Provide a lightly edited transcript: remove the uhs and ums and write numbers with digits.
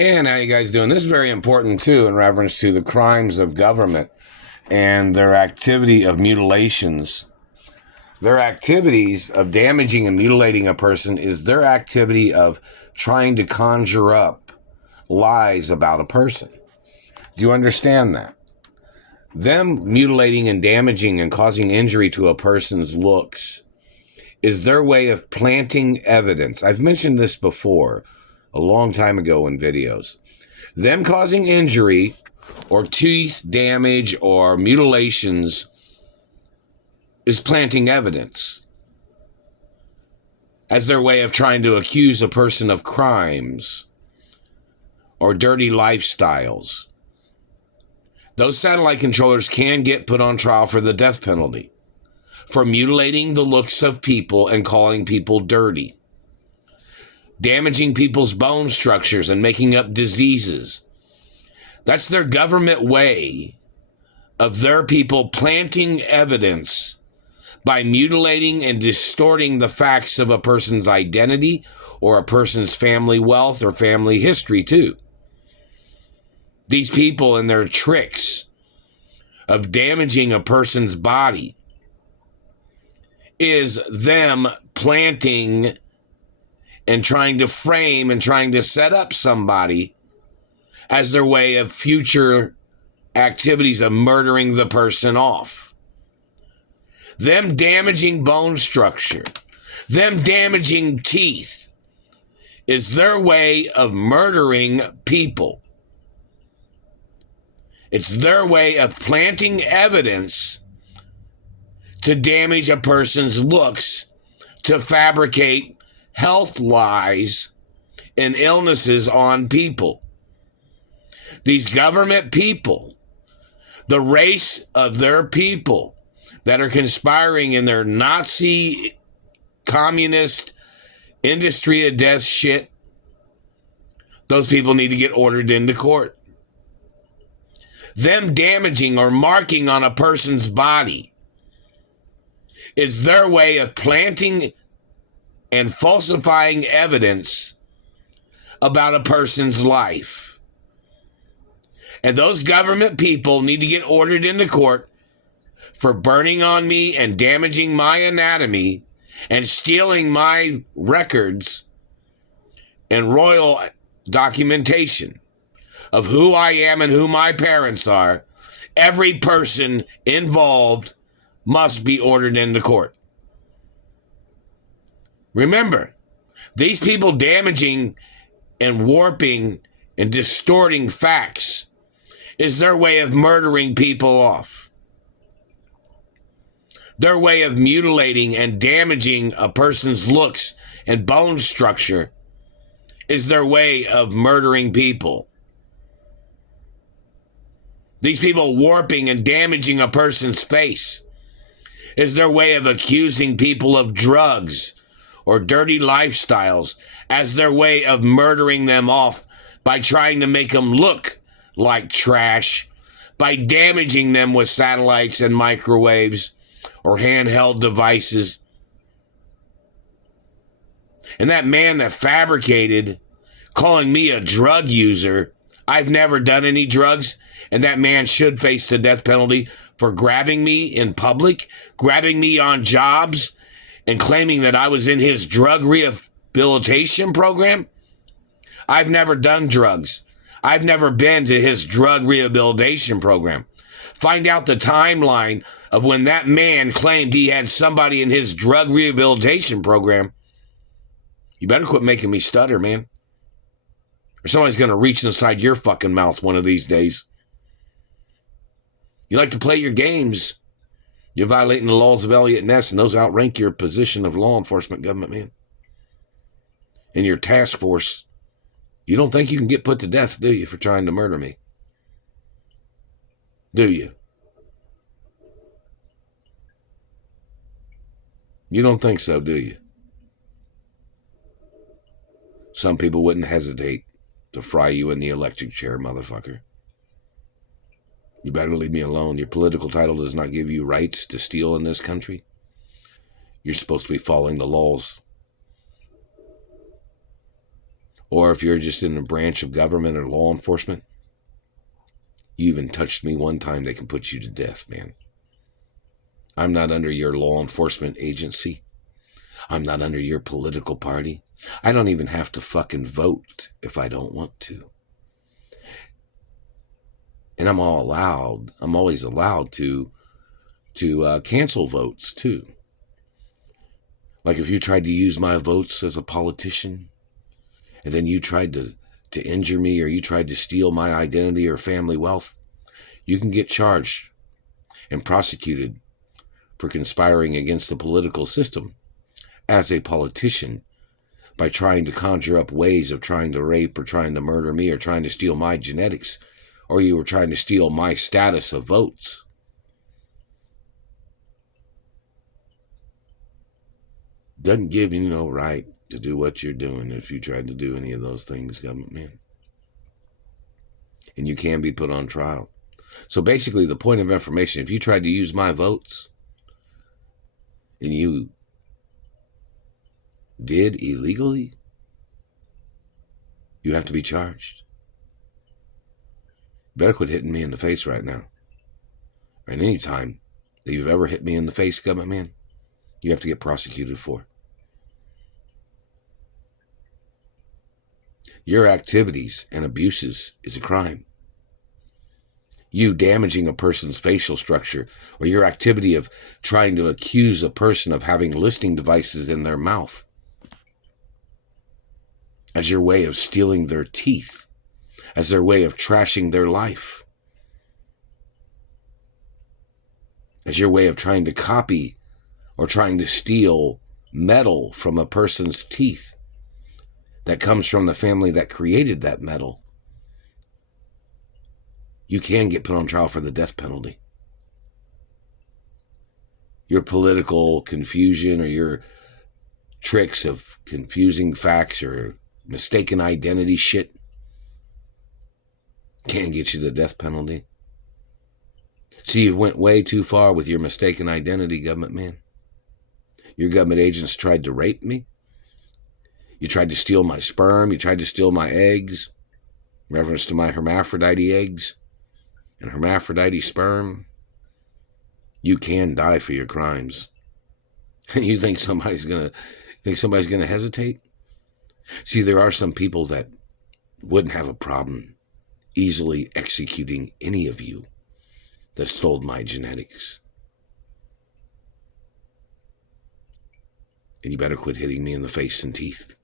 And how you guys doing? This is very important, too, in reference to the crimes of government and their activity of mutilations. Their activities of damaging and mutilating a person is their activity of trying to conjure up lies about a person. Do you understand that? Them mutilating and damaging and causing injury to a person's looks is their way of planting evidence. I've mentioned this before, a long time ago in videos. Them causing injury or teeth damage or mutilations is planting evidence as their way of trying to accuse a person of crimes or dirty lifestyles. Those satellite controllers can get put on trial for the death penalty for mutilating the looks of people and calling people dirty, damaging people's bone structures and making up diseases. That's their government way of their people planting evidence by mutilating and distorting the facts of a person's identity or a person's family wealth or family history too. These people and their tricks of damaging a person's body is them planting and trying to frame and trying to set up somebody as their way of future activities of murdering the person off. Them damaging bone structure, them damaging teeth is their way of murdering people. It's their way of planting evidence to damage a person's looks, to fabricate health lies and illnesses on people. These government people, the race of their people that are conspiring in their Nazi, communist, industry of death shit, those people need to get ordered into court. Them damaging or marking on a person's body is their way of planting and falsifying evidence about a person's life. And those government people need to get ordered into court for burning on me and damaging my anatomy and stealing my records and royal documentation of who I am and who my parents are. Every person involved must be ordered into court. Remember, these people damaging and warping and distorting facts is their way of murdering people off. Their way of mutilating and damaging a person's looks and bone structure is their way of murdering people. These people warping and damaging a person's face is their way of accusing people of drugs or dirty lifestyles as their way of murdering them off by trying to make them look like trash, by damaging them with satellites and microwaves or handheld devices. And that man that fabricated calling me a drug user, I've never done any drugs, and that man should face the death penalty for grabbing me in public, grabbing me on jobs, and claiming that I was in his drug rehabilitation program. I've never done drugs. I've never been to his drug rehabilitation program. Find out the timeline of when that man claimed he had somebody in his drug rehabilitation program. You better quit making me stutter, man. Or somebody's going to reach inside your fucking mouth one of these days. You like to play your games. You're violating the laws of Elliot Ness, and those outrank your position of law enforcement government, man. And your task force. You don't think you can get put to death, do you, for trying to murder me? Do you? You don't think so, do you? Some people wouldn't hesitate to fry you in the electric chair, motherfucker. You better leave me alone. Your political title does not give you rights to steal in this country. You're supposed to be following the laws. Or if you're just in a branch of government or law enforcement, you even touched me one time, they can put you to death, man. I'm not under your law enforcement agency. I'm not under your political party. I don't even have to fucking vote if I don't want to. And I'm always allowed to cancel votes too. Like if you tried to use my votes as a politician, and then you tried to injure me, or you tried to steal my identity or family wealth, you can get charged and prosecuted for conspiring against the political system as a politician by trying to conjure up ways of trying to rape or trying to murder me or trying to steal my genetics, or you were trying to steal my status of votes. Doesn't give you no right to do what you're doing if you tried to do any of those things, government man. And you can be put on trial. So basically, the point of information, if you tried to use my votes and you did illegally, you have to be charged. You better quit hitting me in the face right now. And any time that you've ever hit me in the face, government man, you have to get prosecuted for. Your activities and abuses is a crime. You damaging a person's facial structure, or your activity of trying to accuse a person of having listening devices in their mouth as your way of stealing their teeth, as their way of trashing their life, as your way of trying to copy or trying to steal metal from a person's teeth that comes from the family that created that metal, you can get put on trial for the death penalty. Your political confusion or your tricks of confusing facts or mistaken identity shit can get you the death penalty. See, you went way too far with your mistaken identity, government man. Your government agents tried to rape me. You tried to steal my sperm. You tried to steal my eggs. In reference to my hermaphrodite eggs and hermaphrodite sperm. You can die for your crimes. And you think somebody's gonna hesitate? See, there are some people that wouldn't have a problem easily executing any of you that stole my genetics. And you better quit hitting me in the face and teeth.